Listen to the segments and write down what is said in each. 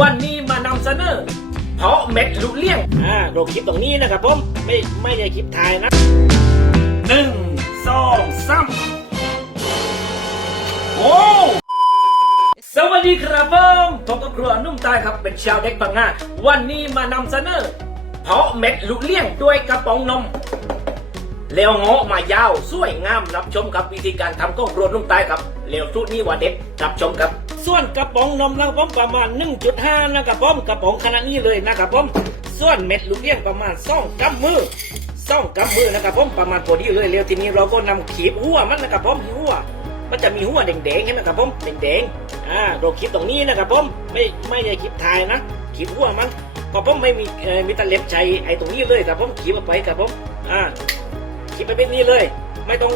วันนี้มานำเสนอ เพาะเม็ดลูกเลี้ยง อ่าเรคลิปตรงนี้นะครับผม ไม่ไม่ได้คลิปถ่ายนะหนึ่งสองสามโอ้สวัสดีครับผมผมกับครัวนุ่มตายครับ เป็นชาวเด็กบางนาวันนี้มานำเสนอ เพาะเม็ดลูกเลี้ยงด้วยกระป๋องนมแล้วเงาะมายาวสวยงามรับชมกับวิธีการทำก้องครัวนุ่มใต้ครับแล้วสูตรนี้ว่าเด็ดรับชมครับ ส่วนกระป๋องนมนะครับผมประมาณ 1.5นะครับผมกระป๋องขนาดนี้เลยนะครับผมส่วนเม็ดลูกเลี้ยงประมาณ2กำมือ2กำมือนะครับผมประมาณพอดีเลยแล้วทีนี้เราก็นำขีบหัวมันนะครับผมหัวมันจะมีหัวแดงๆเห็นไหมครับผมแดงๆอ่าเราคลิปตรงนี้นะครับผมไม่ไม่ได้คลิปถ่ายนะคลิปหัวมันก็ผมไม่มีมีตะเล็บใจไอ้ตรงนี้เลยครับผมขีบออกไปครับผมอ่าขีดไปเป็นนี้เลย ไม่ต้อง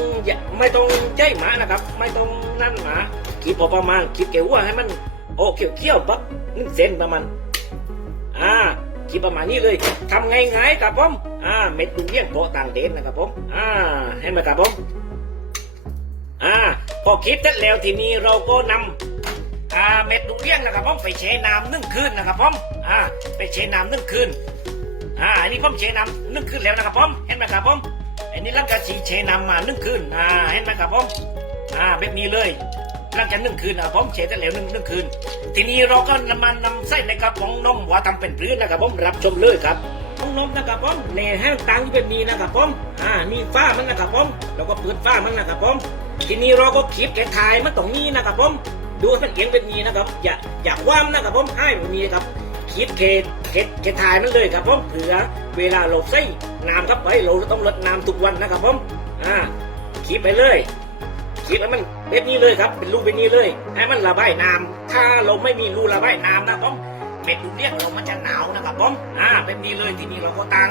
ไม่ต้องใจหมานะครับ ไม่ต้องนั่นหมา ขีดพอประมาณขีดเกี่ยวให้มันโอเขียวเขียวๆปั๊บนึ่งเซนประมาณอ่าขีดประมาณนี้เลยทำง่ายๆครับผมอ่าเม็ดดุเลี้ยงโปะต่างเดนนะครับผมอ่าให้มาครับผมอ่าพอคิดเสร็จแล้วทีนี้เราก็นำอ่าเม็ดดุเลี้ยงนะครับผมไปแช่น้ำนึ่งคืนนะครับผมอ่าไปแช่น้ำนึ่งคืนอ่าอันนี้ผมเชน้ำนึ่งคืนแล้วนะครับผมเห็นไหมครับผมอันนี้ร่างกายสีเชน้ำมานึ่งคืนอ่าเห็นไหมครับผมอ่าแบบนี้เลย หลังจากนึ่งคืนนะครับผมเชแต่แล้วนึ่งนึ่งคืน ทีนี้เราก็นำมานำไส้ในกระป๋องนมว่าทำเป็นพื้นนะครับผมรับชมเลยครับกระป๋องนมนะครับผมเนี่ยให้มันตั้งอยู่แบบนี้นะครับผมอ่านี่ฝ้ามันนะครับผมเราก็เปิดฝ้ามันนะครับผมทีนี้เราก็ขีดแกะทายมันตรงนี้นะครับผมดูมันเอียงแบบนี้นะครับ อย่าอย่าคว่ำนะครับผมให้แบบนี้ครับคิดเคเคเคทายมันเลยครับผมเผื่อเวลาเราใส่น้ำครับไปเราต้องลดน้ำทุกวันนะครับผมอ่าคิดไปเลย คิดให้มันแบบนี้เลยครับ เป็นรูเปแบบนี้เลย ให้มันระบายน้ำถ้าเราไม่มีรูระบายน้ำนะครับผมเม็ดลูกเลี้ยงเรามันจะหนาวนะครับผมอ่าแบบนี้เลยทีนี้เราก็ตั้ง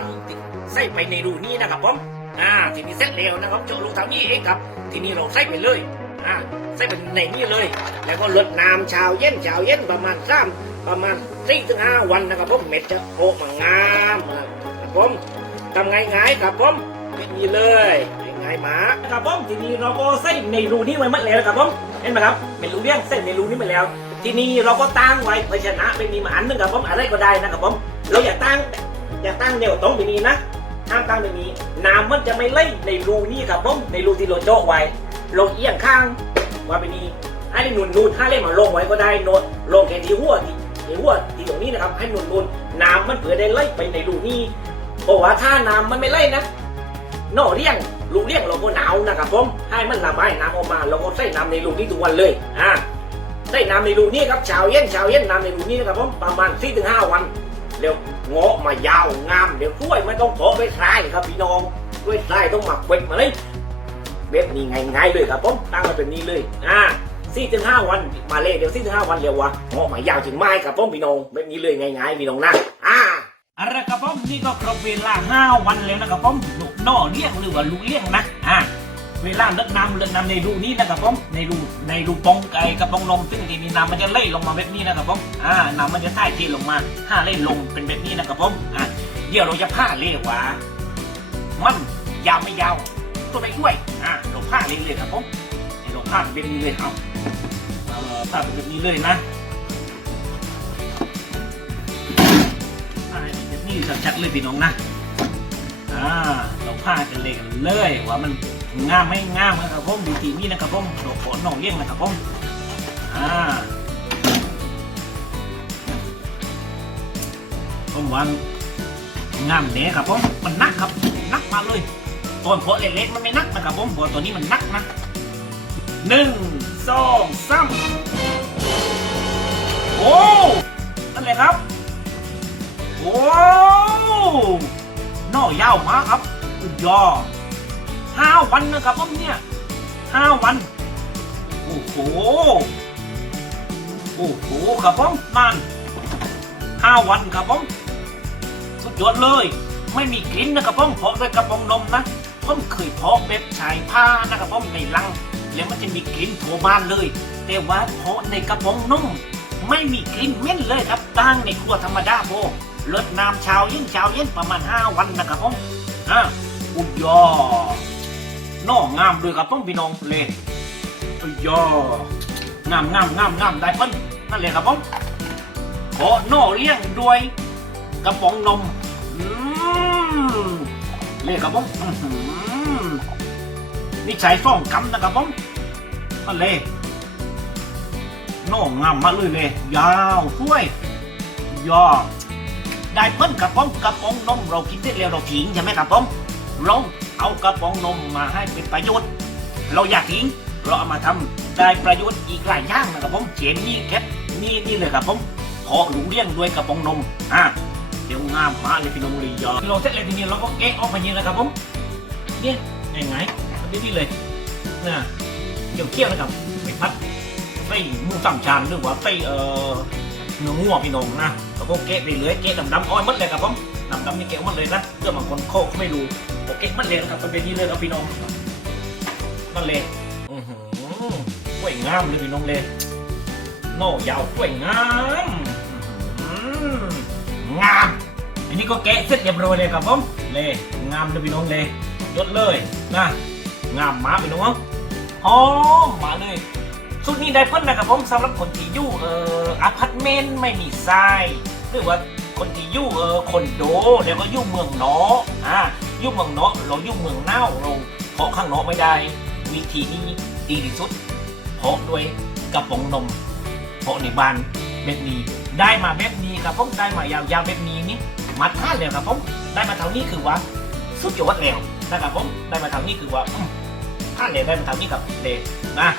ใส่ไปในรูนี้นะครับผมอ่าทีนี้เสร็จแล้วนะครับเจาะรูท่านี้เองครับ ทีนี้เราใส่ไปเลยอ่าใส่ไปในนี้เลย แล้วก็ลดน้ำเช้าเย็นเช้าเย็นประมาณสามประมาณสี่ถึงห้าวันนะครับผมเม็ดจะโผล่มางามนะครับผมทำง่ายๆครับผมไม่มีเลยายหมาครับผมทีนี้เราก็ใส่ในรูนี้ไว้หมดแล้วนะครับผมเห็นไหมครับเป็นรูเลี้ยงใส่ในรูนี้ไปแล้ว ทีนี้เราก็ตั้งไว้ภาชนะเป็นมีหมาอันนึงครับผมอะไรก็ได้นะครับผมเราอย่าตั้งอย่าตั้งแนวตรงแบบนี้นะห้ามตั้งแบบนี้น้ำมันจะไม่ไหลในรูนี้ครับผมในรูที่เราโจกไว้ลงเอียงข้างว่าแบบนี้ให้หนุนนูนถ้าเล่นมาลงไว้ก็ได้โนดลงแค่ที่หัวที่ที่หัวที่ตรงนี้นะครับ ให้หนุนนูนน้ำมันเผื่อได้ไหลไปในรูนี้เพราะว่าถ้าน้ำมันไม่ไหลนะน่เลี้ยง ลูกเลี้ยงเราก็หนาวนะครับผมให้มันระบายน้ำออกมาเราก็ใส่น้ำในรูนี้ทุกวันเลยอ่าใส่น้ำในรูนี้ครับเช้าเย็นเช้าเย็นน้ำในรูนี้นะครับผมประมาณ4-5ถึงหวันเดี๋ยวเงาะมายาวงามเดี๋ยวกล้วยไม่ต้องเพาะด้วยทรายครับพี่น้องด้วยทรายต้องหมักเวกมาเลยเว็บนี้ง่ายๆเลยครับผมตั้งมาเป็นนี้เลยอ่าสี่ถึงห้าวันมาเลยเดี๋ยวสี่ถึงห้าวันเร็ววะงอมายาวถึงไม้ครับผมพี่น้องแบบนี้เลยง่ายๆพี่น้องนะ นี่ก็ครบเวลาห้าวันแล้วนะครับผมลูกน่อเลี้ยงหรือว่าลูกเลี้ยงนะอ่าเวลาเลิกน้ำเลิกน้ำในรูนี้นะครับผมในรูในรูปองไก่กระปองนมซึ่งทีนี้น้ำมันจะไหลลงมาแบบนี้นะครับผมอ่าน้ำมันจะท่ายเทลงมาถ้าไหลลงเป็นแบบนี้นะครับผมอ่าเดี๋ยวเราจะผ้าเรียกว่ามันยาวไม่ยาวตัวไหนด้วยอะลงผ้าเลยเลยครับผมให้ลงผ้าเป็นแบบนี้เลยเอาผ้าเป็นแบบนี้เลยนะ ชัดๆเลยพี่น้องนะอ่าเราผ้ากันเลยกันเลยว่ามันงามไม่งามนะครับผมดีทีนี้นะครับผมดอกฝนหนองเลี้ยงนะครับผมอ่าผมวางงามเนี้ครับผมมันนักครับนักมาเลยตัวโพเล็กๆมันไม่นักนะครับผมตัวตัวนี้มันนักนะหนึ่งสองสามโอ้นั่นเลยครับ โอ้น่อยาวมากครับสุดยอดห้าวันนะครับผมเนี่ยห้าวัน โอ้โห โอ้โหครับผมนั่นห้าวันครับผมสุดยอดเลย ไม่มีกลิ่นนะครับผมเพาะด้วยกระป๋องนมนะผมเคยเพาะแบบชายผ้านะครับผมในลัง แล้วมันจะมีกลิ่นทั่วบ้านเลย แต่ว่าเพาะในกระป๋องนมไม่มีกลิ่นเหม็นเลยครับตั้งในครัวธรรมดาโบ ลดน้ำเช้าเย็นเช้าเย็นประมาณ 5 วันนะครับผมอะอุยยอน่องามด้วยครับผมพี่น้องเลยอุยยองามงามงามงามได้เพิ่นนั่นเลยครับผมเพาะน่อเลี้ยงด้วยกระป๋องนมอืมเลยครับผมอื้อหือนี่ใช้ซ่องกำนะครับผมก็เลยน่องงามมากเลยเลยยาวสวยยอ ได้เพิ่นกระป๋องกระป๋องนมเรากินได้แล้วเราทิ้งใช่ไหมครับผมเราเอากระป๋องนมมาให้เป็นประโยชน์ เราอยากทิ้งเราเอามาทำได้ประโยชน์อีกหลายอย่างนะครับผมเช่นนี่แคปนี่นี่เลยครับผมเพาะหลูเลี้ยงด้วยกระป๋องนมอะเดี๋ยวงามมาเลยพี่น้องลียอเราเสร็จเลยทีนี้เราก็แกะออกมาอย่างนี้นะครับผมเนี่ยง่ายๆทำได้ดีเลยนะเกี่ยวเกี่ยวนะครับไปพัดไส้หมูสามชั้นหรือว่าไส้เอ่อ นื้องัวพี่น้องนะแล้วก็แกะไปเลยแกะดำๆอ้อยมัดเลยครับผมดำๆนี่แกะมัดเลยนะเพื่อบางคนโคกไม่รู้โอเคมัดเลยนะครับเป็นนี้เลยครับพี่น้องนั่นเลยอือหือสวยงามเลยพี่น้องเลยโน่ยาวสวยงามอื้อหืองามอันนี้ก็แกะเสร็จเรียบร้อยเลยครับผมเลยงามเลยพี่น้องเลยยดเลยนะงามมาพี่น้องหอมาเลย ชุดนี้ได้เพิ่นนะครับผมสำหรับคนที่อยู่เอ่ออพาร์ตเมนต์ไม่มีทรายหรือว่าคนที่อยู่เอ่อคอนโดแล้วก็อยู่เมืองเนาะอ่าอยู่เมืองเนาะเราอยู่เมืองเน่าเราเพาะข้างนอกไม่ได้ วิธีนี้ดีที่สุดเพาะด้วยกระป๋องนมเพาะในบ้านแบบนี้ได้มาแบบนี้ครับผมได้มายาวๆแบบนี้นี่มาท่านเลยครับผมได้มาเท่านี้คือว่าสุดยอดแล้วนะครับผมได้มาเท่านี้คือว่าท่านเลยได้มาเท่านี้กับเลยนะ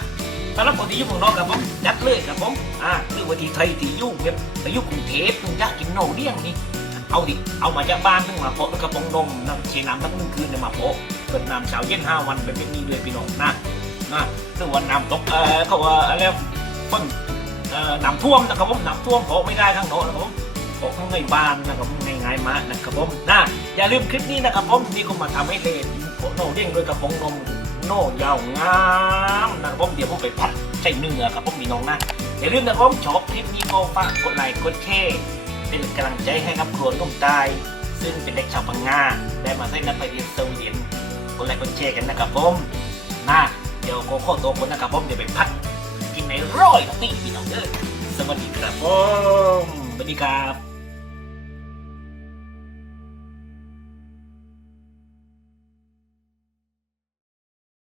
ำหรับคนที่อยู่เมืองนอกครับผมยัดเลยครับผมอ่าหรือว่าที่ไทยที่อยู่แบบไปอยู่กรุงเทพตึงจะกินโนเลี้ยงนี่เอาดิเอามาจากบ้านตึงมาเพาะด้วกระป๋องนมน้ำเชน้ำตั้งหนึ่งคืนเนี่ยมาเพาะเปิดน้ำเช้าเย็นห้าวันเป็นแบบนี้เลยพี่น้องนะนะหรือว่าน้ำตกเอ่อเขาว่าอะไรฝนเอ่อน้ำท่วมนะครับผมน้ำท่วมเพาะไม่ได้ข้างนอกนะครับผมเพาะข้างในบ้านนะครับผมง่ายๆมากนะครับผมนะอย่าลืมคลิปนี้นะครับผมนี่ก็มาทำให้เลยโโน่เด้งด้วยกระป๋องนม โน่ยาวงามนะครับผมเดี๋ยวผมไปผัดใส่เนื้อครับผมพี่น้องนะอย่าลืมนะครับผมชอบคลิปนี้ก็ฝากกดไลค์กดแชร์เป็นกำลังใจให้กับครัวนุ่มใต้ซึ่งเป็นเด็กชาวพังงาได้มาได้นักไปเรียนสวีเดนกดไลค์กดแชร์กันนะครับผมนะเดี๋ยวโกโก้ตัวคนนะครับผมเดี๋ยวไปพักกินในร้อยตีพี่น้องเด้อสวัสดีครับผมสวัสดีครับ